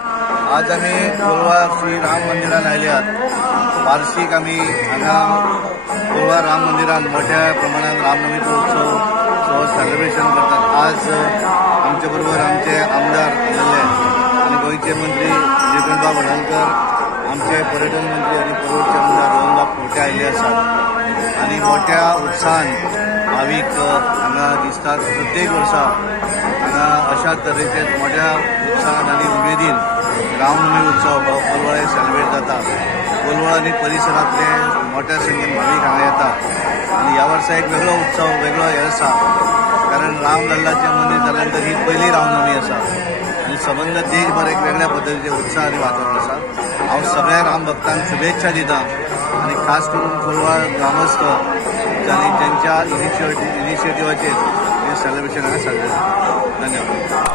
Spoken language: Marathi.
आज आम्ही कोलवा श्री राम मंदिरात आयल्यात. वार्षिक आम्ही हांगा कोलवा राम मंदिरात मोठ्या प्रमाणात रामनवमीचो उत्सव सेलिब्रेशन करतात. आज आमचे बरोबर आमचे आमदार जाल्ले आणि गोयचे मंत्री जितेंद्र वडणकर, आमचे पर्यटन मंत्री आणि परोडचे आमदार रोहनबाब खोटे आयले आसात आणि मोठ्या उत्साहान भाविक हांगा दिसतात. प्रत्येक वर्सा हांगा अशा तरेचे मोठ्या उत्साहान आणि उमेदीन रामनवमी उत्सव कोलवाळे सेलिब्रेट जाता. कोलवा आणि परिसरातले मोठ्या संख्येन भाविक हांगा येतात आणि ह्या वर्सा एक वेगळो उत्सव वेगळो हे आसा, कारण राम लल्लाचे मंदीर जाल्यानंतर ही पहिली रामनवमी आसा आणि संबंध देशभर एक वेगळ्या पद्धतीचे उत्साह आणि वातावरण आसा. हांव सगळ्या राम भक्तांक शुभेच्छा दिता आणि खास करून कोलवा ग्रामस्थ ज्यांनी त्यांच्या इनिशिएटिव्हाचेर हे सेलिब्रेशन हांगा साजरे जाता. धन्यवाद.